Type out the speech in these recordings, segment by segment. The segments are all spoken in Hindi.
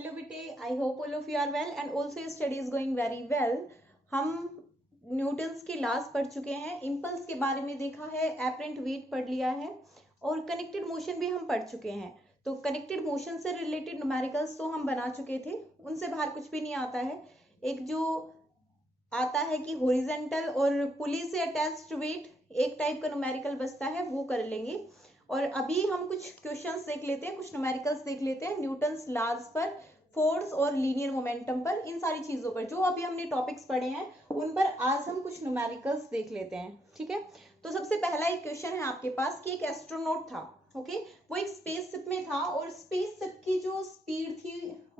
हेलो बेटे, I hope all of you are well and also study is going very well. हम न्यूटन्स की लॉस पढ़ चुके हैं, इम्पल्स के बारे में देखा है, एपरेंट वेट पढ़ लिया है और कनेक्टेड मोशन भी हम पढ़ चुके हैं। तो कनेक्टेड मोशन से रिलेटेड न्यूमेरिकल्स तो हम बना चुके थे, उनसे बाहर कुछ भी नहीं आता है। एक जो आता है कि हॉरिजॉन्टल और पुली से अटैच्ड वेट एक टाइप का न्यूमेरिकल बचता है, वो कर लेंगे। और अभी हम कुछ क्वेश्चंस देख लेते हैं, कुछ न्यूमेरिकल्स देख लेते हैं न्यूटन्स लॉज पर, फोर्स और लीनियर मोमेंटम पर, इन सारी चीजों पर जो अभी हमने टॉपिक्स पढ़े हैं उन पर आज हम कुछ न्यूमेरिकल्स देख लेते हैं। ठीक है, तो सबसे पहला एक क्वेश्चन है आपके पास कि एक एस्ट्रोनॉट था, ओके, वो एक स्पेसशिप में था और स्पेसशिप की जो स्पीड थी,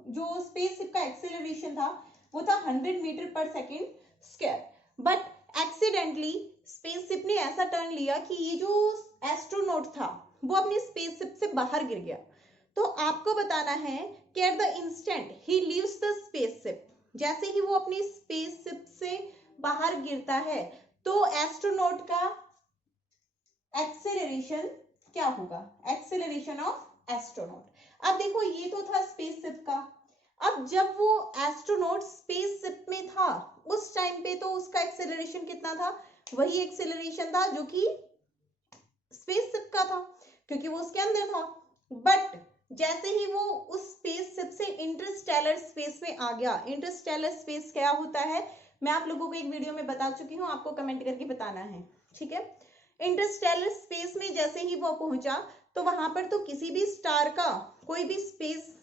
जो स्पेसशिप का एक्सेलरेशन था वो था 100 मीटर पर second square. But accidentally spaceship ने ऐसा टर्न लिया कि ये जो एस्ट्रोनॉट था वो अपनी स्पेसशिप से बाहर गिर गया। तो आपको बताना है कि at the instant he leaves the spaceship, जैसे ही वो अपनी स्पेसशिप से बाहर गिरता है तो एस्ट्रोनॉट का एक्सेलरेशन क्या होगा, एक्सेलरेशन ऑफ एस्ट्रोनॉट। अब देखो ये तो था स्पेसशिप का, अब जब वो एस्ट्रोनॉट स्पेसशिप में था उस टाइम पे तो उसका एक्सेलरेशन कितना था, वही एक्सेलरेशन था जो कि स्पेसशिप का था क्योंकि वो उसके अंदर था। बट जैसे ही वो उस स्पेसशिप से इंटरस्टेलर स्पेस में आ गया, इंटरस्टेलर स्पेस क्या होता है मैं आप लोगों को एक वीडियो में बता चुकी हूँ, आपको कमेंट करके बताना है। ठीक है, इंटरस्टेलर स्पेस में जैसे ही वो पहुंचा तो वहां पर तो किसी भी स्टार का कोई भी स्पेस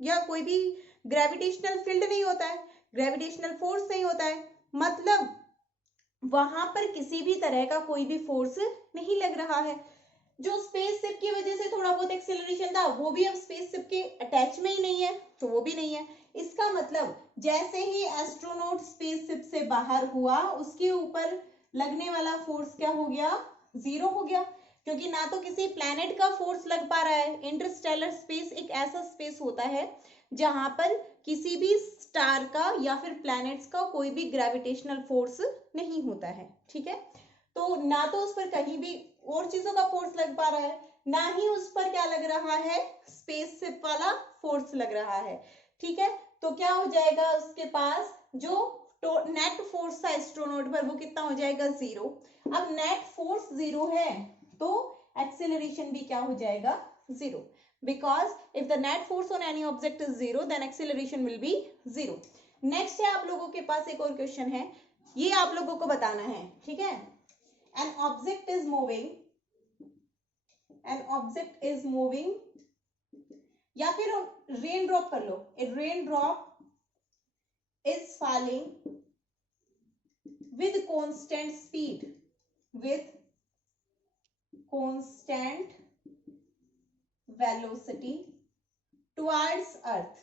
या कोई भी ग्रेविटेशनल फील्ड नहीं होता है, ग्रेविटेशनल फोर्स नहीं होता है, मतलब वहां पर किसी भी तरह का कोई भी फोर्स नहीं लग रहा है। जो स्पेसशिप की वजह से थोड़ा बहुत एक्सेलरेशन था वो भी अब स्पेसशिप के अटैच में ही नहीं है, तो वो भी नहीं है। इसका मतलब जैसे ही एस्ट्रोनॉट स्पेसशिप से बाहर हुआ उसके ऊपर लगने वाला फोर्स क्या हो गया, जीरो हो गया, क्योंकि ना तो किसी प्लैनेट का फोर्स लग पा रहा है। इंटरस्टेलर स्पेस एक ऐसा स्पेस होता है जहां पर किसी भी स्टार का या फिर प्लैनेट्स का कोई भी ग्रेविटेशनल फोर्स नहीं होता है। ठीक है, तो ना तो उस पर कहीं भी और चीजों का फोर्स लग पा रहा है, ना ही उस पर क्या लग रहा है, स्पेसशिप वाला फोर्स लग रहा है। ठीक है, तो क्या हो जाएगा उसके पास जो नेट फोर्स था एस्ट्रोनॉट पर वो कितना हो जाएगा, जीरो। अब नेट फोर्स जीरो है तो एक्सेलरेशन भी क्या हो जाएगा, zero, because if the net force on any object is zero then acceleration will be zero. Next है आप लोगों के पास एक और क्वेश्चन है, ये आप लोगों को बताना है। ठीक है, an object is moving, an object is moving, या फिर रेन ड्रॉप कर लो, a rain drop is falling with constant speed, with constant velocity towards earth,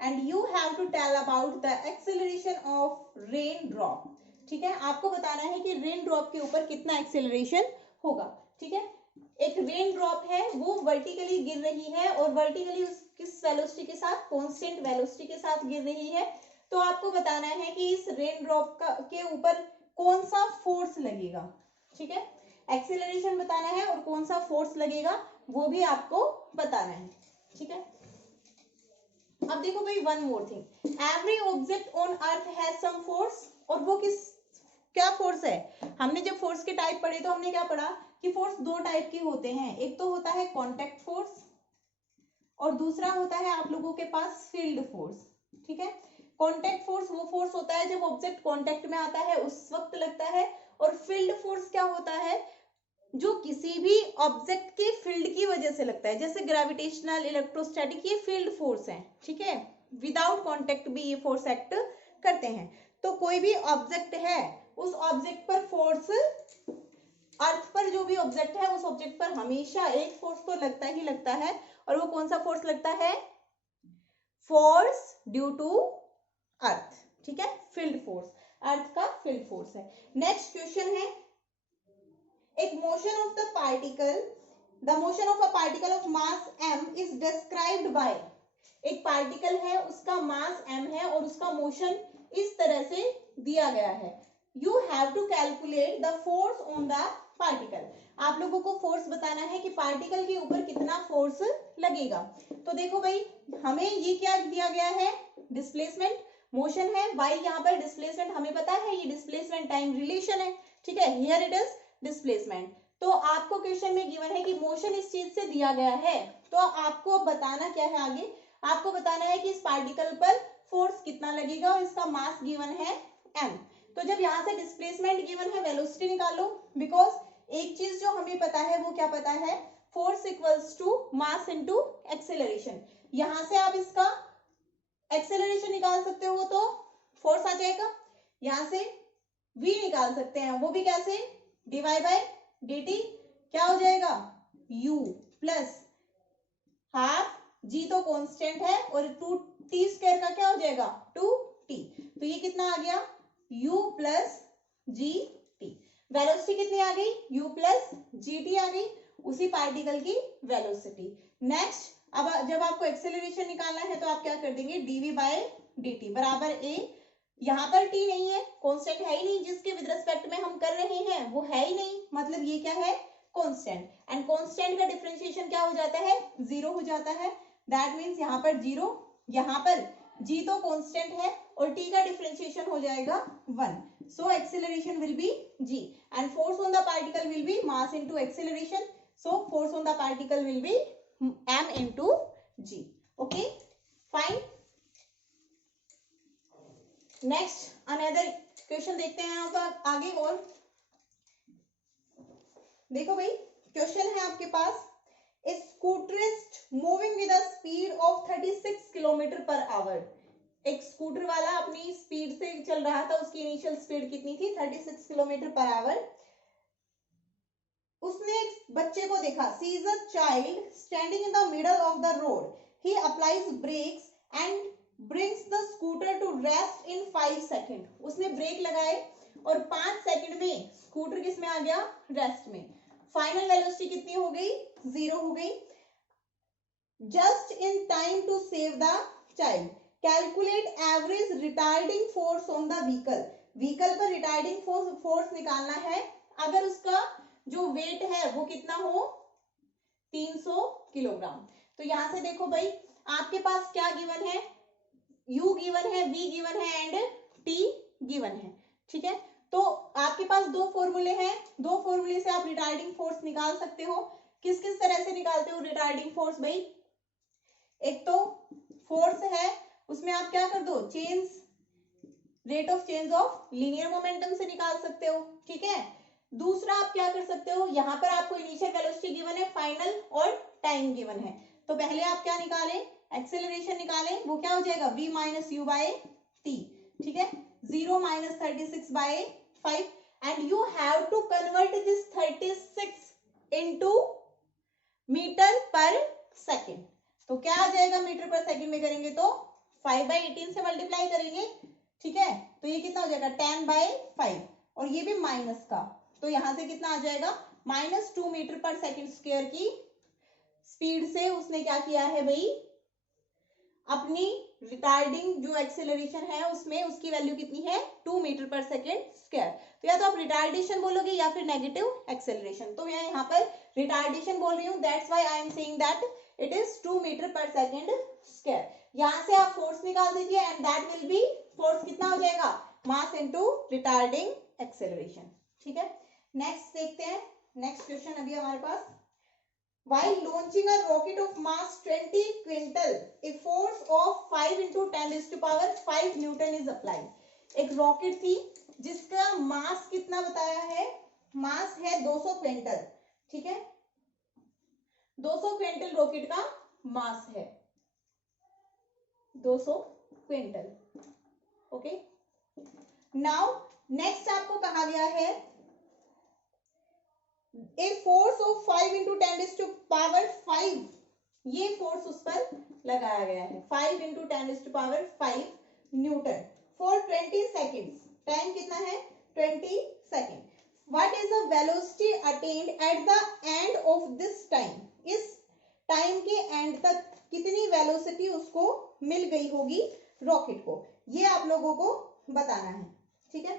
and you have to tell about the acceleration of rain drop. ठीक है, आपको बताना है कि रेन ड्रॉप के ऊपर कितना एक्सेलरेशन होगा। ठीक है, एक रेन ड्रॉप है वो वर्टिकली गिर रही है और वर्टिकली किस वेलोसिटी के साथ, कांस्टेंट वेलोसिटी के साथ गिर रही है। तो आपको बताना है कि इस रेन ड्रॉप के ऊपर कौन सा फोर्स लगेगा। ठीक है, एक्सेलरेशन बताना है और कौन सा फोर्स लगेगा वो भी आपको बताना है। ठीक है, अब देखो भाई, one more thing, every object on earth has some force, और वो क्या फोर्स है, हमने जब फोर्स के टाइप पढ़े तो हमने क्या पढ़ा कि फोर्स दो टाइप के होते हैं, एक तो होता है कांटेक्ट फोर्स और दूसरा होता है आप लोगों के पास फील्ड फोर्स। ठीक है, कांटेक्ट फोर्स वो फोर्स होता है जब ऑब्जेक्ट कांटेक्ट में आता है उस वक्त लगता है, और फील्ड फोर्स क्या होता है, जो किसी भी ऑब्जेक्ट के फील्ड की वजह से लगता है, जैसे ग्रेविटेशनल, इलेक्ट्रोस्टैटिक, ये फील्ड फोर्स हैं। ठीक है, विदाउट कांटेक्ट भी ये फोर्स एक्ट करते हैं। तो कोई भी ऑब्जेक्ट है उस ऑब्जेक्ट पर फोर्स, अर्थ पर जो भी ऑब्जेक्ट है उस ऑब्जेक्ट पर हमेशा एक फोर्स तो लगता ही लगता है, और वो कौन सा फोर्स लगता है, फोर्स ड्यू टू अर्थ। ठीक है, फील्ड फोर्स, अर्थ का फील्ड फोर्स है। नेक्स्ट क्वेश्चन है, एक motion of the particle, the motion of a particle of mass m is described bye, एक पार्टिकल है उसका मास m है और उसका मोशन इस तरह से दिया गया है। You have to calculate the force on the particle. आप लोगों को फोर्स बताना है कि पार्टिकल के ऊपर कितना फोर्स लगेगा। तो देखो भाई, हमें ये क्या दिया गया है, डिस्प्लेसमेंट, मोशन है, y यहाँ पर डिस्प्लेसमेंट हमें पता है, ये डिस्प्लेसमेंट टाइम रिलेशन है, ठीक है, हियर इट इज डिस्प्लेसमेंट। तो आपको क्वेश्चन में गिवन है कि मोशन इस चीज से दिया गया है, तो आपको बताना क्या है आगे, आपको बताना है कि इस पार्टिकल पर फोर्स कितना लगेगा और इसका मास गिवन है m। तो जब यहाँ से डिस्प्लेसमेंट गिवन है, वेलोसिटी निकालो, बिकॉज एक चीज जो हमें पता है वो क्या पता है, force equals to mass into acceleration. यहां से आप इसका एक्सेलरेशन निकाल सकते हो तो फोर्स आ जाएगा, यहां से v निकाल सकते हैं, वो भी कैसे, dy बाय dt, क्या हो जाएगा u प्लस हाफ g तो कांस्टेंट है और 2t स्क्वायर का क्या हो जाएगा 2t, तो ये कितना आ गया u plus G T. Velocity कितनी आ गई, u प्लस जी टी आ गई, उसी पार्टिकल की वेलोसिटी। नेक्स्ट, अब जब आपको एक्सेलरेशन निकालना है तो आप क्या कर देंगे, dv बाय dt बराबर a, यहाँ पर t नहीं है, कांस्टेंट है ही नहीं, जिसके विद रिस्पेक्ट में हम कर रहे हैं वो है ही नहीं, मतलब ये क्या है कांस्टेंट, एंड कांस्टेंट का डिफरेंशिएशन क्या हो जाता है, जीरो हो जाता है, दैट मीन्स यहाँ पर जीरो, यहाँ पर g तो कांस्टेंट है और t का डिफरेंशिएशन हो जाएगा 1, so acceleration will be g and force on the particle will be mass into acceleration, so force on the particle will be m into g, okay fine। Next another question देखते हैं आप आगे, और देखो भाई क्वेश्चन है आपके पास, a scooterist moving with a speed of 36 kilometre per hour. एक स्कूटर वाला अपनी स्पीड से चल रहा था, उसकी इनिशियल स्पीड कितनी थी 36 किलोमीटर पर आवर। उसने एक बच्चे को देखा, sees a child standing in the middle of the road, he applies brakes and brings the scooter to rest in 5 seconds। उसने ब्रेक लगाए और 5 सेकंड में स्कूटर किस में आ गया, रेस्ट में। फाइनल वेलोसिटी कितनी हो गई, 0 हो गई। Just in time to save the child, calculate average retarding force on the vehicle. Vehicle पर रिटार्डिंग फोर्स निकालना है, अगर उसका जो वेट है वो कितना हो 300 किलोग्राम। तो यहां से देखो भाई, आपके पास क्या गिवन है, u गिवन है, v गिवन है एंड t गिवन है, ठीक है। तो आपके पास दो फॉर्मूले हैं, दो फॉर्मूले से आप रिटार्डिंग फोर्स निकाल सकते हो। किस किस तरह से निकालते हो रिटार्डिंग फोर्स भाई, एक तो फोर्स है उसमें आप क्या कर दो, change rate of change of linear momentum से निकाल सकते हो, ठीक है। दूसरा आप क्या कर सकते हो, यहाँ पर आपको इनिशियल वेलोसिटी गिवन है, फाइनल और टाइम गिवन है, तो पहले आप क्या निकालें, एक्सेलरेशन निकालें, वो क्या हो जाएगा v minus u by t, ठीक है, 0 minus 36 by 5 and you have to convert this 36 into meter पर सेकंड। तो क्या आ जाएगा मीटर पर सेकंड में करेंगे तो 5 बाय 18 से मल्टीप्लाई करेंगे, ठीक है, तो ये कितना हो जाएगा 10 बाय 5 और ये भी माइनस का, तो यहां से कितना आ जाएगा -2 मीटर पर सेकंड स्क्वायर की स्पीड से उसने क्या किया है भाई, अपनी रिटार्डिंग जो एक्सेलरेशन है उसमें उसकी वैल्यू कितनी है 2 मीटर पर सेकेंड स्क्वायर। तो या तो आप रिटार्डेशन बोलोगे या फिर नेगेटिव एक्सेलरेशन, तो मैं यहाँ पर रिटार्डेशन बोल रही हूँ, that's why I am saying that it is 2 metre पर सेकेंड स्क्वायर। यहाँ से आप फोर्स निकाल दीजिए and that will be, force कितना हो जाएगा मास इनटू रिटार्डिंग एक्सेलरेशन, ठीक है। नेक्स्ट देखते हैं, नेक्स्ट क्वेश्चन अभी हमारे पास, while launching a rocket of mass 20 quintal, a force of 5 into 10 raised to power 5 Newton is applied। एक रॉकेट थी जिसका मास कितना बताया है, मास है 200 क्विंटल, ठीक है, 200 क्विंटल रॉकेट का मास है, 200 क्विंटल, ओके। नाउ नेक्स्ट आपको कहा गया है a force of 5 into 10 raised to power 5, ये फोर्स उस पर लगाया गया है 5 into 10 raised to power 5 newton for 20 seconds. Time कितना है 20 second. What is the velocity attained at the end of this time, इस टाइम के एंड तक कितनी वेलोसिटी उसको मिल गई होगी रॉकेट को, ये आप लोगों को बताना है, ठीक है।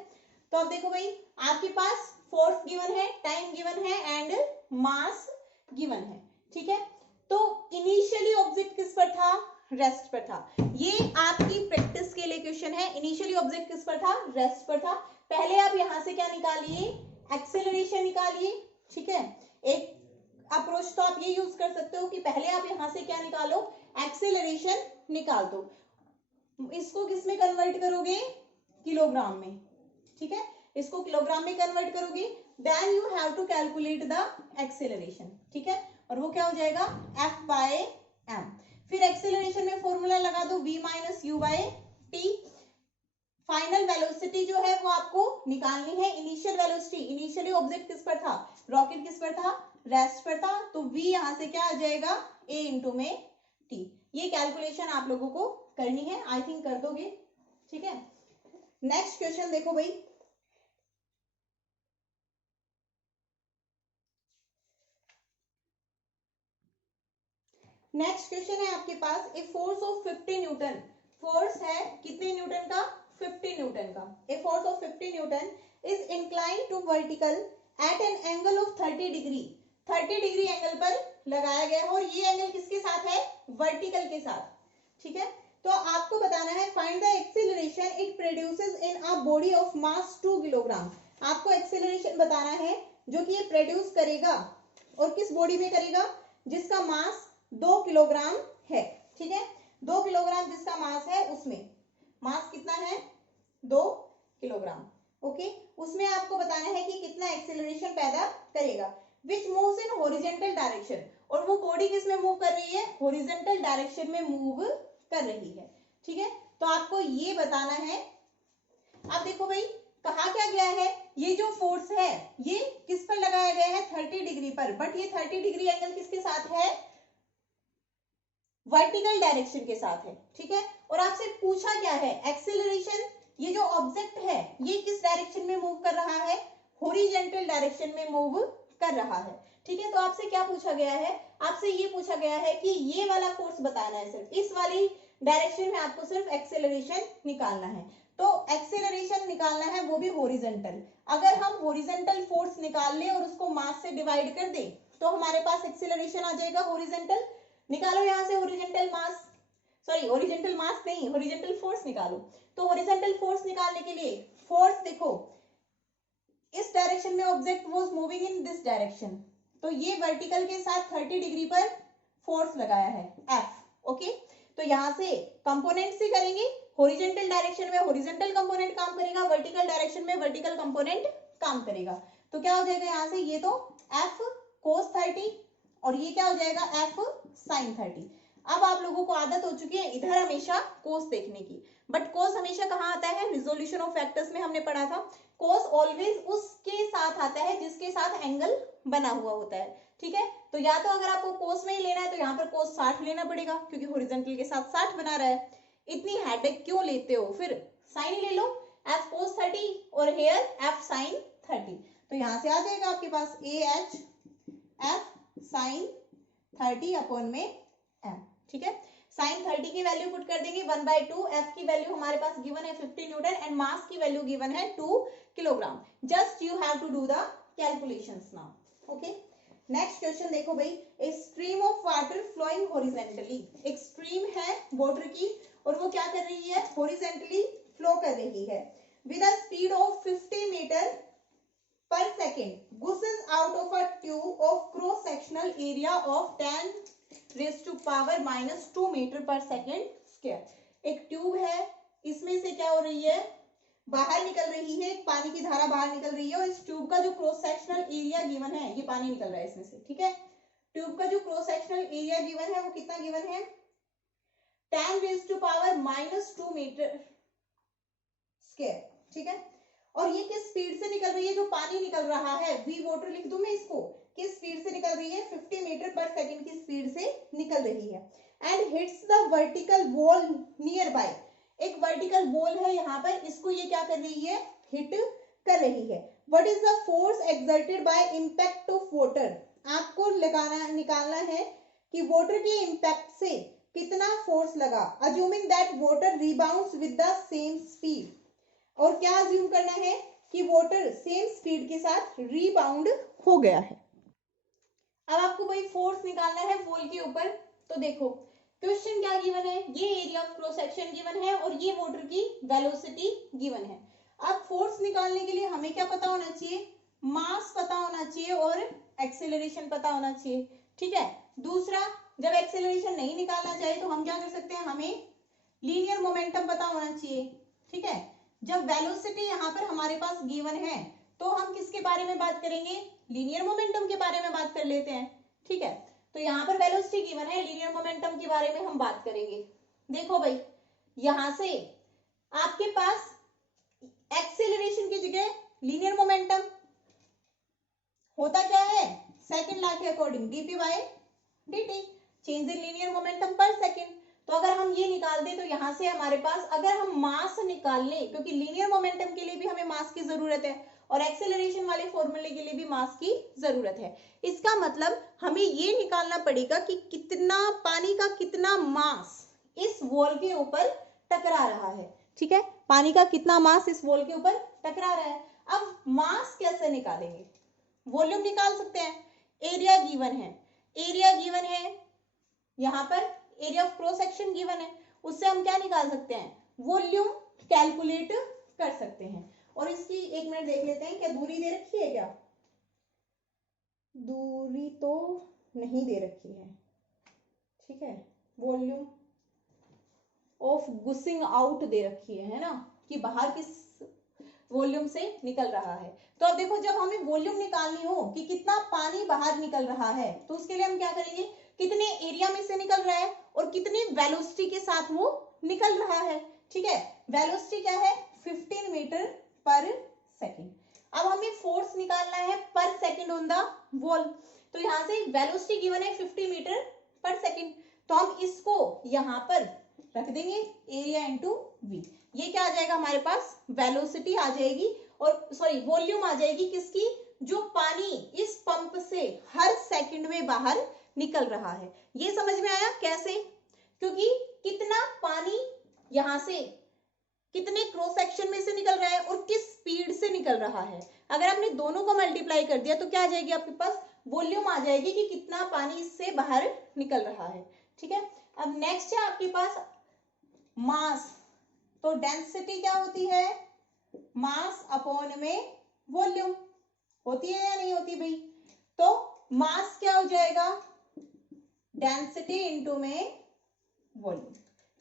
तो अब देखो भाई, आपके पास फोर्स गिवन है, टाइम गिवन है एंड मास गिवन है, ठीक है। तो इनिशियली ऑब्जेक्ट किस पर था, रेस्ट पर था। ये आपकी प्रैक्टिस के लिए क्वेश्चन है। इनिशियली ऑब्जेक्ट किस पर था, रेस्ट पर था। पहले आप यहां से क्या निकालिए, एक्सेलरेशन निकालिए, ठीक है। एक अप्रोच तो आप ये यूज कर सकते हो कि पहले आप यहां से क्या निकालो, एक्सेलरेशन निकाल दो। इसको किस में कन्वर्ट करोगे, किलोग्राम में, ठीक है। इसको किलोग्राम में कन्वर्ट करोगे, then you have to calculate the acceleration, ठीक है। और वो क्या हो जाएगा, F/m। फिर एक्सेलरेशन में फॉर्मूला लगा दो v - u/t। फाइनल वेलोसिटी जो है वो आपको निकालनी है। इनिशियल वेलोसिटी, इनिशियली ऑब्जेक्ट किस पर था, रॉकेट किस पर था, रेस्ट पर था, तो v यहां से क्या आ जाएगा, a इंटू में t। ये कैलकुलेशन आप लोगों को करनी है, आई थिंक कर दोगे, ठीक है। नेक्स्ट क्वेश्चन देखो भाई, नेक्स्ट क्वेश्चन है आपके पास, a force of 50 newton, force है कितने न्यूटन का, 50 न्यूटन का। A force of 50 newton is inclined to vertical at an angle of 30 degree, 30 degree angle पर लगाया गया है, और ये एंगल किसके साथ है, वर्टिकल के साथ, ठीक है। तो आपको बताना है find the acceleration it produces in a body of mass 2 kilogram. आपको एक्सेलरेशन बताना है जो कि ये प्रोड्यूस करेगा, और किस बॉडी में करेगा, जिसका मास 2 किलोग्राम है, ठीक है। 2 किलोग्राम जिसका मास है, उसमें मास कितना है, 2 किलोग्राम, ओके। उसमें आपको बताना है कि कितना एक्सेलरेशन पैदा करेगा, विच मूव्स इन हॉरिजॉन्टल डायरेक्शन, और वो बॉडी किस में मूव कर रही है, हॉरिजॉन्टल डायरेक्शन में मूव कर रही है, ठीक है। तो आपको ये बताना है। अब देखो भाई, कहा क्या गया है, ये जो फोर्स है ये किस पर लगाया गया है, 30 डिग्री पर, बट ये 30 डिग्री एंगल किसके साथ है, वर्टिकल डायरेक्शन के साथ है, ठीक है। और आपसे पूछा क्या है, एक्सेलरेशन, ये जो ऑब्जेक्ट है ये किस डायरेक्शन में मूव कर रहा है, हॉरिजॉन्टल डायरेक्शन में मूव कर रहा है, ठीक है। तो आपसे क्या पूछा गया है, आपसे ये पूछा गया है कि ये वाला फोर्स बताना है, सिर्फ इस वाली डायरेक्शन में आपको सिर्फ एक्सेलरेशन निकालना है। तो एक्सेलरेशन निकालना है वो भी हॉरिजॉन्टल। अगर हम हॉरिजॉन्टल फोर्स निकाल ले और उसको मास से डिवाइड कर दे तो हमारे पास एक्सेलरेशन आ जाएगा हॉरिजॉन्टल। निकालो यहां से हॉरिजॉन्टल मास, सॉरी हॉरिजॉन्टल मास नहीं, हॉरिजॉन्टल फोर्स निकालो। तो हॉरिजॉन्टल फोर्स निकालने के लिए, फोर्स देखो इस डायरेक्शन में object was moving in this direction, तो ये वर्टिकल के साथ 30 डिग्री पर फोर्स लगाया है F, ओके। तो यहां से कंपोनेंट से करेंगे, हॉरिजॉन्टल डायरेक्शन में हॉरिजॉन्टल कंपोनेंट काम करेगा, वर्टिकल डायरेक्शन में वर्टिकल कंपोनेंट काम करेगा। तो क्या हो जाएगा यहां से, ये तो F cos 30 और ये क्या हो जाएगा, F sin 30। अब आप लोगों को आदत हो चुकी है इधर हमेशा कोस देखने की, बट कोस हमेशा कहाँ आता है, रिजोल्यूशन ऑफ फैक्टर्स में हमने पढ़ा था। कोस ऑलवेज उसके साथ आता है जिसके साथ एंगल बना हुआ होता है, ठीक है। तो या तो अगर आपको कोस में ही लेना है तो यहाँ पर कोस 60 लेना पड़ेगा, क्योंकि हॉरिजॉन्टल के साथ 60 बना रहा है। इतनी हेडेक क्यों लेते हो, फिर साइन ले लो, F cos 30 और हेयर F sin 30। तो यहाँ से आ जाएगा आपके पास AH F sin 30 अपॉन में M, ठीक है। साइन 30 की वैल्यू पुट कर देंगे 1/2, F की वैल्यू हमारे पास गिवन है 50 न्यूटन एंड मास की वैल्यू गिवन है 2 kilogram. Just you have to do the calculations now, okay. Next question देखो भाई, a stream of water flowing horizontally, एक स्ट्रीम है वाटर की और वो क्या कर रही है, हॉरिजॉन्टली फ्लो कर रही है with a speed of 50 meter per second gusses out of a tube of cross sectional area of 10 raised to power minus 2 meter per second square। एक ट्यूब है, इसमें से क्या हो रही है, बाहर निकल रही है, एक पानी की धारा बाहर निकल रही है, और इस ट्यूब का जो क्रॉस सेक्शनल एरिया गिवन है, ये पानी निकल रहा है इसमें से, ठीक है। ट्यूब का जो क्रॉस सेक्शनल एरिया गिवन है वो कितना गिवन है, 10 raised to power minus 2 meter square, ठीक है। और ये किस स्पीड से निकल रही है, जो पानी निकल रहा है, वी वाटर लिख दूं मैं इसको, किस स्पीड से निकल रही है, 50 मीटर पर सेकंड की स्पीड से निकल रही है, and hits the vertical wall near by. एक वर्टिकल वॉल है यहाँ पर, इसको ये क्या कर रही है, हिट कर रही है। What is the force exerted by impact of water, आपको लगाना निकालना है कि वाटर के इंपैक्ट से कितना फोर्स लगा, assuming that water rebounds with the same speed. और क्या अज्यूम करना है कि वाटर सेम स्पीड के साथ रीबाउंड हो गया है। अब आपको वही फोर्स निकालना है वॉल के ऊपर। तो देखो क्वेश्चन क्या गिवन है, ये area of cross section given है और ये वाटर की वेलोसिटी गिवन है। अब फोर्स निकालने के लिए हमें क्या पता होना चाहिए, मास पता होना चाहिए और एक्सेलरेशन पता होना चाहिए, ठीक है। दूसरा, जब एक्सेलरेशन नहीं निकालना चाहिए तो हम क्या कर सकते हैं, हमें लीनियर मोमेंटम पता होना चाहिए, ठीक है। जब वेलोसिटी यहाँ पर हमारे पास गिवन है तो हम किसके बारे में बात करेंगे, लीनियर मोमेंटम के बारे में बात कर लेते हैं, ठीक है। तो यहाँ पर वेलोसिटी गिवन है, लीनियर मोमेंटम के बारे में हम बात करेंगे। देखो भाई, यहां से आपके पास एक्सेलरेशन की जगह लीनियर मोमेंटम होता क्या है, सेकंड लॉ के according dp by dt, change in linear momentum पर सेकंड। तो अगर हम ये निकाल दें तो यहां से हमारे पास, अगर हम मास निकाल लें, क्योंकि लीनियर मोमेंटम के लिए भी हमें मास की जरूरत है और एक्सेलरेशन वाले फॉर्मूले के लिए भी मास की जरूरत है, इसका मतलब हमें ये निकालना पड़ेगा कि कितना पानी का कितना मास इस वॉल के ऊपर टकरा रहा है, ठीक है। पानी का कितना मास इस वॉल के ऊपर टकरा रहा है। अब मास कैसे निकालेंगे, वॉल्यूम निकाल सकते हैं, एरिया गिवन है, एरिया गिवन है, यहाँ पर area of cross section given है, उससे हम क्या निकाल सकते हैं, वॉल्यूम कैलकुलेट कर सकते हैं। और इसकी एक मिनट देख लेते हैं, क्या दूरी दे रखी है, क्या दूरी तो नहीं दे रखी है, ठीक है। वॉल्यूम ऑफ गुसिंग आउट दे रखी है ना, कि बाहर किस वॉल्यूम से निकल रहा है। तो अब देखो, जब हमें वॉल्यूम निकालनी हो कि कितना पानी बाहर निकल रहा है, तो उसके लिए हम क्या करेंगे, कितने एरिया में से निकल रहा है और कितने वेलोसिटी के साथ वो निकल रहा है, ठीक है। वेलोसिटी क्या है, 15 मीटर पर सेकेंड। अब हमें फोर्स निकालना है पर सेकेंड ऑन द वॉल, तो यहाँ से वेलोसिटी गिवन है 50 मीटर पर सेकेंड, तो हम इसको यहाँ पर रख देंगे एरिया इंटू वी। ये क्या आ जाएगा हमारे पास, वेलोसिटी आ जाएगी, और सॉरी वॉल्यूम आ जाएगी किसकी, जो पानी इस पंप से हर सेकंड में बाहर निकल रहा है। ये समझ में आया कैसे, क्योंकि कितना पानी यहां से कितने क्रॉस सेक्शन में से निकल रहा है और किस स्पीड से निकल रहा है। अगर आपने दोनों को मल्टीप्लाई कर दिया तो क्या आ जाएगी आपके पास, वॉल्यूम आ जाएगी कि कितना पानी इससे बाहर निकल रहा है, ठीक है। अब नेक्स्ट है आपके पास मास। तो डेंसिटी क्या होती है, मास अपॉन में वॉल्यूम होती है या नहीं होती भाई। तो मास क्या हो जाएगा, डेंसिटी इनटू में वॉल्यूम,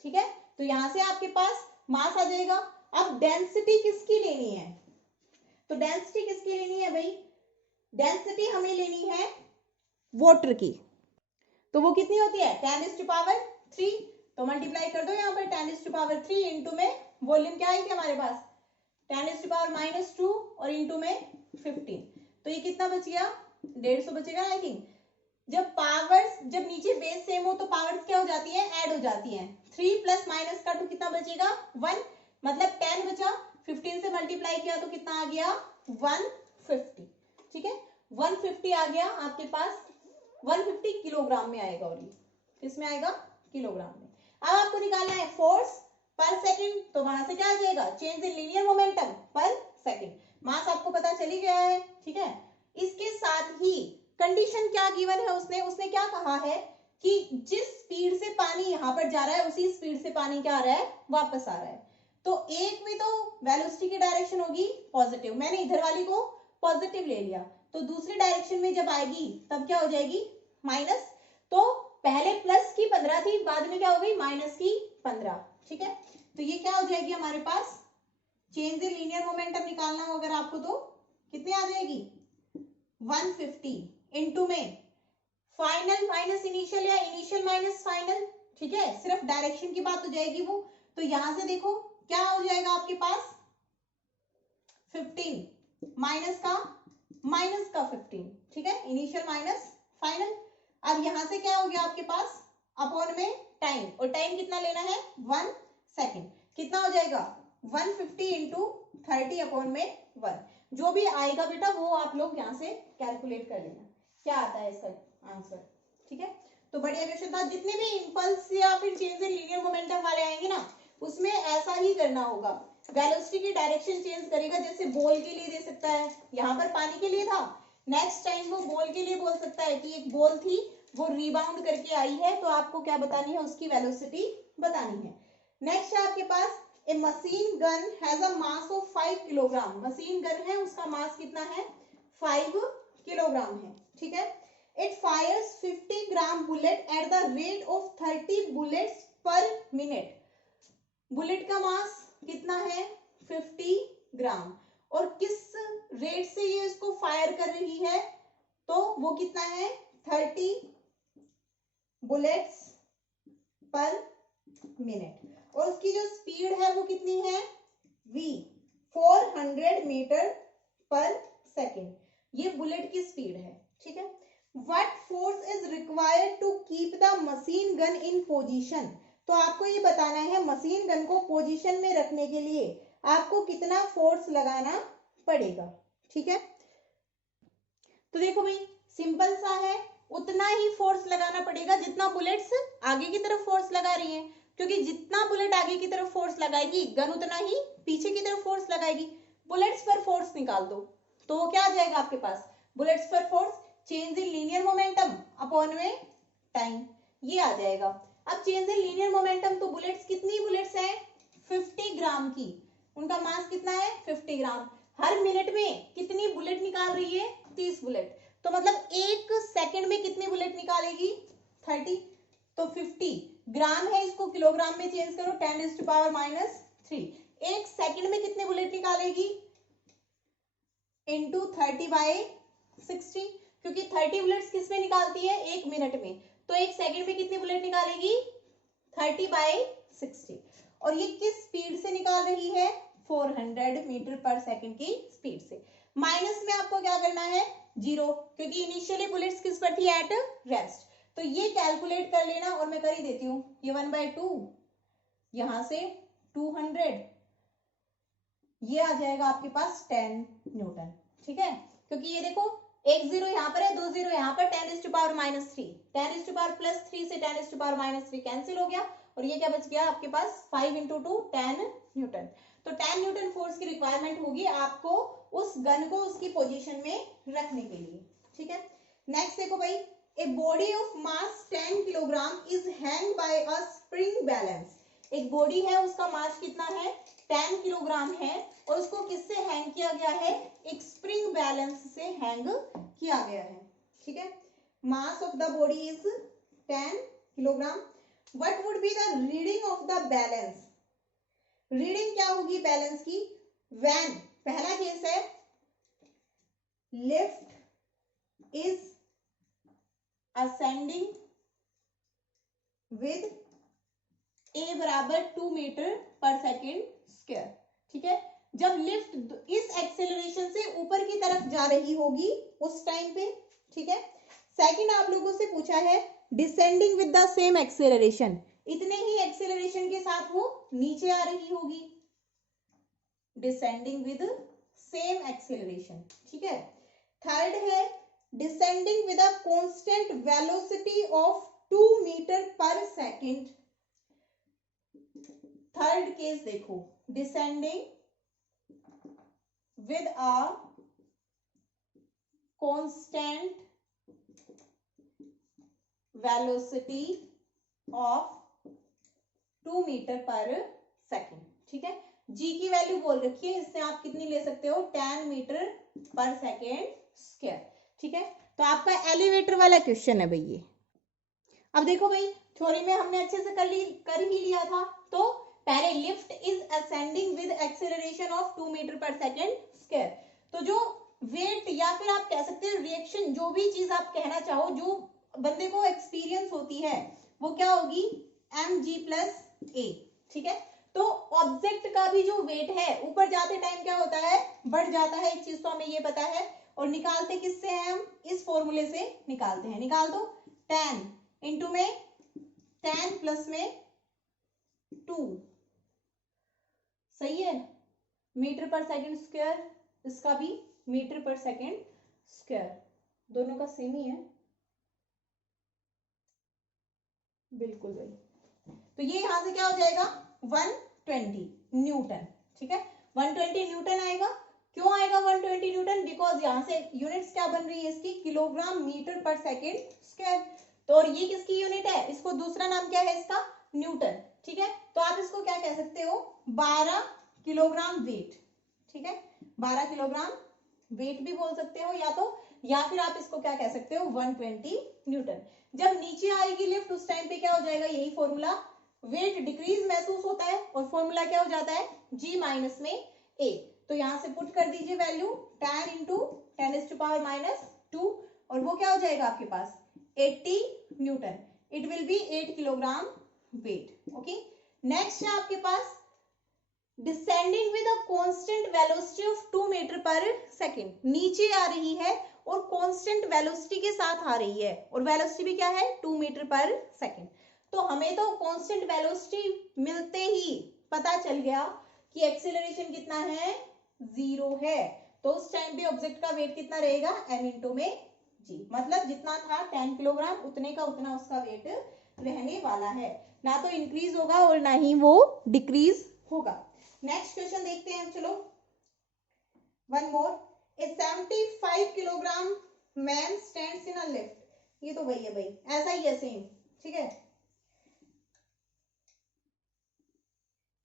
ठीक है। तो यहां से आपके पास मास आ जाएगा। अब डेंसिटी किसकी लेनी है, तो डेंसिटी किसकी लेनी है भाई, डेंसिटी हमें लेनी है वाटर की। तो वो कितनी होती है, 10⁻3। तो मल्टीप्लाई कर दो यहाँ पर 10⁻3 इंटू में वॉल्यूम क्या आई थी हमारे पास 10⁻⁻2 और इंटू में 15। तो ये कितना बच गया, 150 बचेगा आई थिंक। जब पावर्स, जब नीचे बेस सेम हो तो पावर्स क्या हो जाती है, ऐड हो जाती हैं। 3 प्लस माइनस का 2 कितना बचेगा 1, मतलब 10 बचा, 15 से मल्टीप्लाई किया तो कितना आ गया 150, ठीक है। 150 आ गया आपके पास, 150 किलोग्राम में आएगा, और ये किसमें आएगा, किलोग्राम में। अब आपको निकालना है फोर्स पर सेकंड, तो वहां से क्या आ जाएगा, चेंज इन लीनियर मोमेंटम पर सेकंड। मास आपको पता चली गया है, ठीक है। इसके साथ ही कंडीशन क्या गिवन है, उसने क्या कहा है कि जिस स्पीड से पानी यहां पर जा रहा है उसी स्पीड से पानी क्या आ रहा है, वापस आ रहा है। तो एक में तो वेलोसिटी की डायरेक्शन होगी पॉजिटिव, मैंने इधर वाली को पॉजिटिव ले लिया, तो दूसरी डायरेक्शन में जब आएगी तब क्या हो जाएगी माइनस। तो पहले प्लस की 15 थी, बाद में क्या हो गई माइनस की 15, ठीक है। तो ये क्या हो जाएगी हमारे पास, चेंज इन लीनियर मोमेंटम निकालना हो अगर आपको तो कितने आ जाएगी 150 इंटू में फाइनल माइनस इनिशियल या इनिशियल माइनस फाइनल, ठीक है। सिर्फ डायरेक्शन की बात हो जाएगी वो। तो यहां से देखो क्या हो जाएगा आपके पास 15 माइनस का 15, ठीक है, इनिशियल माइनस फाइनल। अब यहां से क्या हो गया आपके पास अपॉन में टाइम, और टाइम कितना लेना है 1 सेकेंड, कितना हो जाएगा 150 इंटू 30 अपॉन में 1। जो भी आएगा बेटा वो आप लोग यहाँ से कैलकुलेट कर लेना क्या आता है इसका आंसर, ठीक है। तो बढ़िया क्वेश्चन था। जितने भी इंपल्स या फिर चेंज इन लीनियर मोमेंटम वाले आएंगे ना, उसमें ऐसा ही करना होगा वेलोसिटी की डायरेक्शन चेंज करेगा, जैसे बॉल के लिए दे सकता है, यहाँ पर पानी के लिए था, नेक्स्ट टाइम वो बॉल के लिए बोल सकता है कि एक बॉल थी वो रिबाउंड करके आई है, तो आपको क्या बतानी है, उसकी वेलोसिटी बतानी है। नेक्स्ट है आपके पास a machine gun has a mass of 5 kilogram. Machine gun है, उसका मास कितना है, 5 किलोग्राम है, ठीक है। It fires 50 gram bullet at the rate of 30 bullets पर मिनट। बुलेट का मास कितना है, 50 ग्राम, और किस रेट से ये इसको फायर कर रही है, तो वो कितना है, 30 बुलेट्स पर मिनट, और उसकी जो स्पीड है वो कितनी है, v 400 मीटर पर सेकेंड, ये बुलेट की स्पीड है, ठीक है। What force is required to keep the machine gun in position. तो आपको ये बताना है मशीन गन को पोजीशन में रखने के लिए आपको कितना फोर्स लगाना पड़ेगा, ठीक है। तो देखो भाई सिंपल सा है, उतना ही फोर्स लगाना पड़ेगा जितना बुलेट्स आगे की तरफ फोर्स लगा रही हैं, क्योंकि जितना बुलेट आगे की तरफ फोर्स लगाएगी गन उतना ही पीछे की तरफ फोर्स लगाएगी। बुलेट्स पर फोर्स निकाल दो तो वो क्या आ जाएगा आपके पास, बुलेट्स पर force change in linear momentum upon में टाइम, ये आ जाएगा। अब चेंज इन लीनियर मोमेंटम, तो बुलेट्स कितनी बुलेट्स हैं, 50 ग्राम की, उनका मास कितना है, 50 ग्राम, हर मिनट में कितनी बुलेट निकाल रही है, 30 बुलेट, तो मतलब एक सेकंड में कितनी बुलेट निकालेगी, 30, तो 50 ग्राम है, इसको किलोग्राम में चेंज करो, 10⁻³ एक सेकंड में कितने बुलेट निकालेगी, इंटू 30/60, क्योंकि 30 बुलेट्स किस में निकालती है, एक मिनट में, तो एक सेकंड में कितनी बुलेट निकालेगी, 30/60, और ये किस स्पीड से निकाल रही है, 400 मीटर पर सेकंड की स्पीड से। माइनस में आपको क्या करना है, 0, क्योंकि इनिशियली बुलेट्स किस पर थी, एट रेस्ट, तो ये कैलकुलेट कर लेना, और मैं कर ही देती हूँ, ये 1/2, यहां से 200, ये आ जाएगा आपके पास 10 न्यूटन, ठीक है। क्योंकि ये देखो एक 0 यहाँ पर है, 2 0 यहाँ पर, 10⁻³ 10⁻+3 से 10⁻³ कैंसिल हो गया, और ये क्या बच गया आपके पास, 5 × 2 10 न्यूटन। तो 10 न्यूटन फोर्स की रिक्वायरमेंट होगी आपको उस गन को उसकी पोजीशन में रखने के लिए, ठीक है। नेक्स्ट देखो भाई, a body of mass 10 kilogram is hang bye a spring balance. एक बॉडी है, उसका मास कितना है, 10 किलोग्राम है, और उसको किससे हैंग किया गया है, एक स्प्रिंग बैलेंस से हैंग किया गया है, ठीक है। Mass of the body is 10 kilogram. What would be the reading of the balance, reading क्या होगी बैलेंस की, व्हेन, पहला केस है, lift is ascending with a बराबर 2 मीटर पर सेकेंड स्क्वायर, ठीक है। जब लिफ्ट इस एक्सेलरेशन से ऊपर की तरफ जा रही होगी उस टाइम पे, ठीक है। सेकंड आप लोगों से पूछा है descending with the same acceleration, इतने ही एक्सेलरेशन के साथ वो नीचे आ रही होगी, डिसेंडिंग विद सेम एक्सेलरेशन, ठीक है। थर्ड है descending with a constant velocity of 2 metre पर सेकेंड। थर्ड केस देखो, descending with a constant velocity of 2 metre पर सेकेंड, ठीक है। जी की वैल्यू बोल रखी है, इससे आप कितनी ले सकते हो, 10 मीटर पर सेकेंड स्क्वायर, ठीक है। तो आपका एलिवेटर वाला क्वेश्चन है भाई ये। अब देखो भाई थ्योरी में हमने अच्छे से कर ही लिया था, तो पहले lift is ascending with acceleration of 2 metre पर सेकेंड स्क्वायर, तो जो वेट या फिर आप कह सकते हो रिएक्शन, जो भी चीज आप कहना चाहो, जो बंदे को एक्सपीरियंस होती है वो क्या होगी, mg+a, ठीक है। तो ऑब्जेक्ट का भी जो वेट है ऊपर जाते टाइम क्या होता है, बढ़ जाता है, एक चीज तो हमें ये पता है, और निकालते किससे हैं हम, इस फॉर्मूले से निकालते हैं, निकाल दो, 10 इंटू में 10 प्लस में 2, सही है, मीटर पर सेकेंड स्क्वायर, इसका भी मीटर पर सेकेंड स्क्वायर, दोनों का सेम ही है, बिल्कुल भाई। तो ये यहां से क्या हो जाएगा, 120 न्यूटन, ठीक है, 120 न्यूटन आएगा। क्यों आएगा 120 न्यूटन? बिकॉज यहाँ से यूनिट्स क्या बन रही है इसकी, किलोग्राम मीटर पर सेकेंड स्क्वायर। तो और ये किसकी यूनिट है, इसको दूसरा नाम क्या है इसका, न्यूटन। ठीक है, तो आप इसको क्या कह सकते हो, 12 किलोग्राम वेट। ठीक है, 12 किलोग्राम वेट भी बोल सकते हो, या फिर आप इसको क्या कह सकते हो, 120 न्यूटन। जब नीचे आएगी लिफ्ट उस टाइम पे क्या हो जाएगा, यही फॉर्मूला, वेट डिक्रीज महसूस होता है और फॉर्मूला क्या हो जाता है, g माइनस में a। तो यहां से पुट कर दीजिए वैल्यू 10 इंटू 10⁻⁻2 और वो क्या हो जाएगा आपके पास 80 newton. It will be 8 kilogram weight. Okay, next है आपके पास descending with a constant velocity of 2 metre पर सेकेंड। नीचे आ रही है और कांस्टेंट वेलोसिटी के साथ आ रही है, और वेलोसिटी भी क्या है 2 मीटर पर सेकेंड। तो हमें तो कांस्टेंट वेलोसिटी मिलते ही पता चल गया कि एक्सीलरेशन कितना है, 0 है। तो उस टाइम पे ऑब्जेक्ट का वेट कितना रहेगा, m इंटू में g, मतलब जितना था 10 किलोग्राम उतने का उतना उसका वेट रहने वाला है, ना तो इंक्रीज होगा और ना ही वो डिक्रीज होगा। नेक्स्ट क्वेश्चन देखते हैं, चलो one more. A 75 kilogram man stands in a lift. ये तो वही है भाई, ऐसा ही है सेम। ठीक है,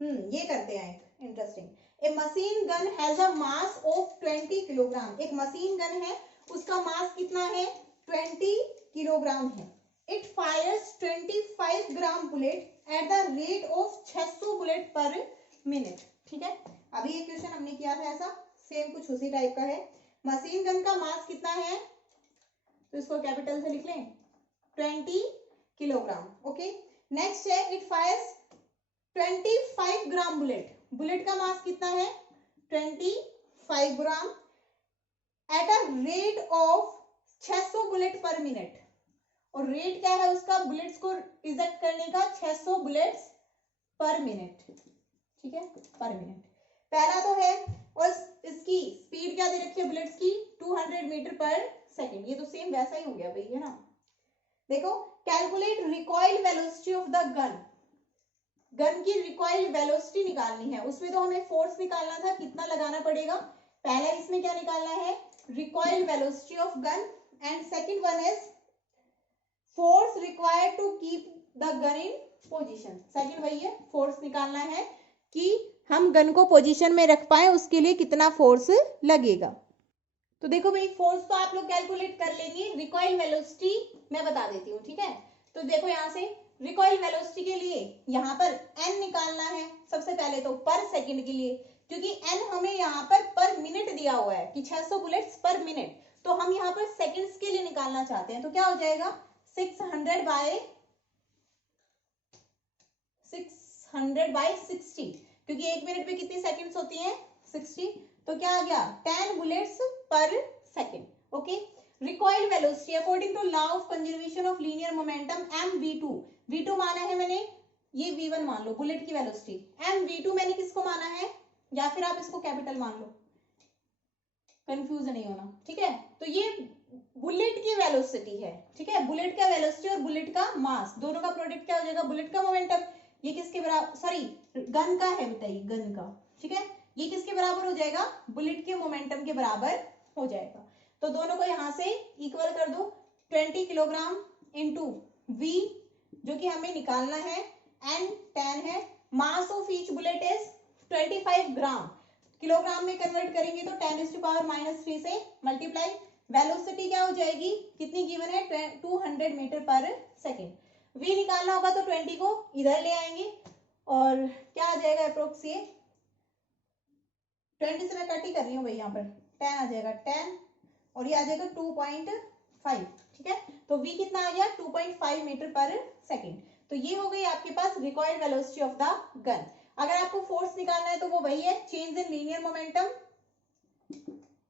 ये करते हैं interesting. A machine gun has a mass of 20 kilogram. एक मशीन गन है, उसका मास कितना है, 20 किलोग्राम है। It fires 25 gram bullet at the rate of 600 bullet पर मिनट। ठीक है, अभी ये क्वेश्चन हमने किया था ऐसा, सेम कुछ उसी टाइप का है। मशीन गन का मास कितना है, तो इसको कैपिटल से लिख लें 20 किलोग्राम। ओके, नेक्स्ट है it fires 25 gram bullet. Bullet का मास कितना है 25 gram at a rate of 600 bullet पर मिनट। और रेट क्या है उसका, बुलेट्स को इजेक्ट करने का 600 बुलेट्स पर मिनट। ठीक है, पर मिनट पहला तो है, और इसकी स्पीड क्या दे रखी है बुलेट्स की, 200 मीटर पर सेकेंड। ये तो सेम वैसा ही हो गया भाई, है ना। देखो, calculate recoil velocity of the gun. Gun की रिकॉइल वेलोसिटी निकालनी है, उसमें तो हमें फोर्स निकालना था, कितना लगाना पड़ेगा। पहला इसमें क्या निकालना है, recoil velocity of gun, and second one is force required to keep the gun in position. Second वही है, फोर्स निकालना है कि हम गन को पोजीशन में रख पाए, उसके लिए कितना फोर्स लगेगा। तो देखो भाई, फोर्स तो आप लोग कैलकुलेट कर लेंगे, रिकॉइल वेलोसिटी मैं बता देती हूँ। ठीक है, तो देखो यहाँ से रिकॉइल वेलोसिटी के लिए यहाँ पर n निकालना है सबसे पहले, तो पर सेकंड के लिए, क्योंकि n हमें यहाँ पर मिनट दिया हुआ है कि 600 बुलेट्स पर मिनट, तो हम यहाँ पर सेकंड्स के लिए निकालना चाहते हैं। तो क्या हो जाएगा 600 बाय 60, क्योंकि एक मिनट में कितनी सेकंड्स होती हैं 60। तो क्या आ गया 10 बुलेट्स पर second. Okay, recoil velocity according to law of conservation of linear momentum mv2। v2 माना है मैंने, ये v1 मान लो बुलेट की वेलोसिटी, mv2 मैंने किसको माना है, या फिर आप इसको कैपिटल मान लो, कंफ्यूज नहीं होना। ठीक है, तो ये बुलेट की वेलोसिटी है। ठीक है, बुलेट का वेलोसिटी और बुलेट का मास दोनों का प्रोडक्ट क्या हो जाएगा, बुलेट का मोमेंटम। ये किसके बराबर, सॉरी गन का है बताइए, गन का। ठीक है, ये किसके बराबर हो जाएगा, बुलेट के मोमेंटम के बराबर हो जाएगा। तो दोनों को यहां से इक्वल कर दो, 20 किलोग्राम इंटू v जो कि हमें निकालना है, एंड 10 है, mass of each bullet is 25 gram, kilogram में कन्वर्ट करेंगे तो 10⁻³ से मल्टीप्लाई। वेलोसिटी क्या हो जाएगी, कितनी गिवन है 200 मीटर पर सेकेंड। v निकालना होगा तो 20 को इधर ले आएंगे और क्या आ जाएगा अप्रोक्सिएट 20 से मैं कट ही कर रही हूँ भाई, यहाँ पर 10 आ जाएगा 10 और ये आ जाएगा 2.5। ठीक है, तो v कितना आ गया 2.5 मीटर पर सेकेंड। तो ये हो गई आपके पास recoil velocity of the gun. अगर आपको फोर्स निकालना है तो वो वही है, change in linear momentum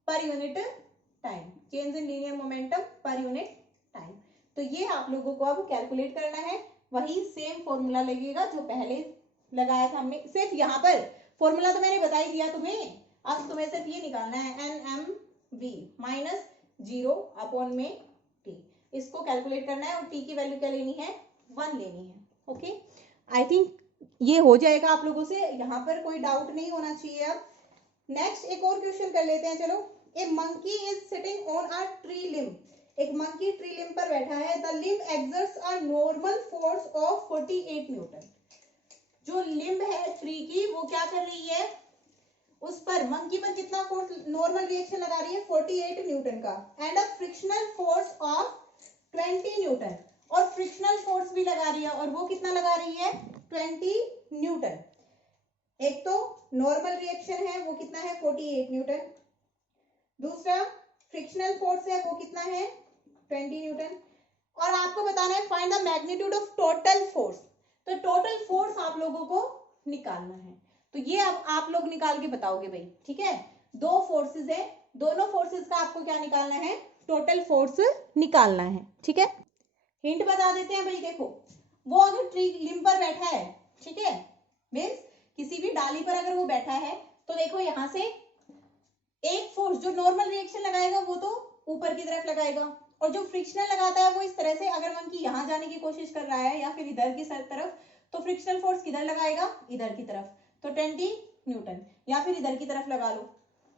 per unit time, change in linear momentum per unit time. तो ये आप लोगों को अब कैलकुलेट करना है, वही सेम फॉर्मूला लगेगा जो पहले लगाया था हमने। सिर्फ यहाँ पर फॉर्मूला तो मैंने बता ही दिया तुम्हें, अब तुम्हें सिर्फ ये निकालना है NMV माइनस 0/t, इसको कैलकुलेट करना है और t की वैल्यू क्या लेनी है 1 लेनी है। ओके, आई थिंक ये हो जाएगा आप लोगों से, यहाँ पर कोई डाउट नहीं होना चाहिए। अब नेक्स्ट एक और क्वेश्चन कर लेते हैं, चलो। A monkey is sitting on a tree limb, एक मंकी ट्री लिम्ब पर बैठा है। The limb exerts a normal force of 48 newton. जो लिम्ब है ट्री की वो क्या कर रही है, उस पर मंकी पर कितना फोर्स, नॉर्मल रिएक्शन लगा रही है 48 न्यूटन का, and a frictional force of 20 Newton, और फ्रिक्शनल फोर्स भी लगा रही है, और वो कितना लगा रही है 20 न्यूटन। एक तो नॉर्मल रिएक्शन है वो कितना है 48 न्यूटन, दूसरा फ्रिक्शनल फोर्स है वो कितना है 20 न्यूटन, और आपको बताना है find the magnitude of total force. तो टोटल फोर्स आप लोगों को निकालना है, तो ये अब आप लोग निकाल के बताओगे भाई, ठीक है। दो फोर्सेस है, दोनों फोर्सेस का आपको क्या निकालना है, टोटल फोर्स निकालना है, ठीक है। हिंट बता देते हैं भाई, देखो वो अगर ट्री लिम्ब पर बैठा है, ठीक है, मीन्स किसी भी डाली पर अगर वो बैठा है, तो देखो यहाँ से एक फोर्स जो नॉर्मल रिएक्शन लगाएगा वो तो ऊपर की तरफ लगाएगा, और जो फ्रिक्शनल लगाता है वो इस तरह से, अगर मंकी यहाँ जाने की कोशिश कर रहा है या फिर इधर की तरफ, तो फ्रिक्शनल फोर्स किधर लगाएगा, इधर की तरफ, तो 20 न्यूटन, या फिर इधर की तरफ लगा लो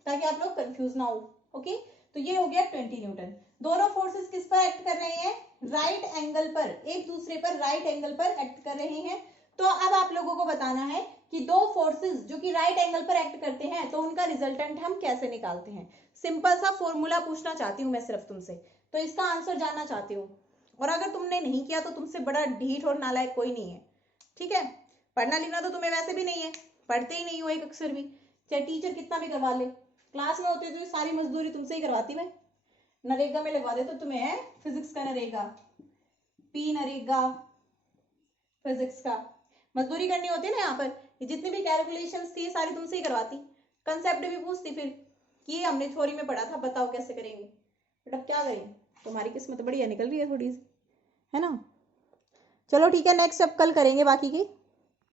ताकि आप लोग कंफ्यूज ना हो। ओके, तो ये हो गया 20 न्यूटन। दोनों फोर्सेस किस पर एक्ट कर रहे हैं, राइट एंगल पर, एक दूसरे पर राइट एंगल पर एक्ट कर रहे हैं। तो अब आप लोगों को बताना है कि दो फोर्सेस जो कि राइट एंगल पर एक्ट करते हैं, तो उनका रिजल्टेंट हम कैसे निकालते हैं। सिंपल सा फॉर्मूला पूछना चाहती हूँ मैं सिर्फ तुमसे, तो इसका आंसर जानना चाहती हूँ, और अगर तुमने नहीं किया तो तुमसे बड़ा ढीठ और नालायक कोई नहीं है, ठीक है। पढ़ना लिखना तो तुम्हें वैसे भी नहीं है, पढ़ते ही नहीं हो एक अक्षर भी, चाहे टीचर कितना भी करवा ले। क्लास में होते तो सारी मजदूरी तुमसे ही करवाती मैं, नरेगा में लगवा दे तो तुम्हें है फिजिक्स का नरेगा, पी नरेगा फिजिक्स का, मजदूरी करनी होती है ना यहाँ पर, ये जितनी भी कैलकुलेशंस थी सारी तुमसे ही करवाती, कंसेप्ट भी पूछती फिर कि ये हमने थ्योरी में पढ़ा था, बताओ कैसे करेंगे। बट अब क्या करें, तुम्हारी किस्मत बढ़िया निकल रही है थोड़ी सी, है ना। चलो ठीक है, नेक्स्ट अब कल करेंगे बाकी की।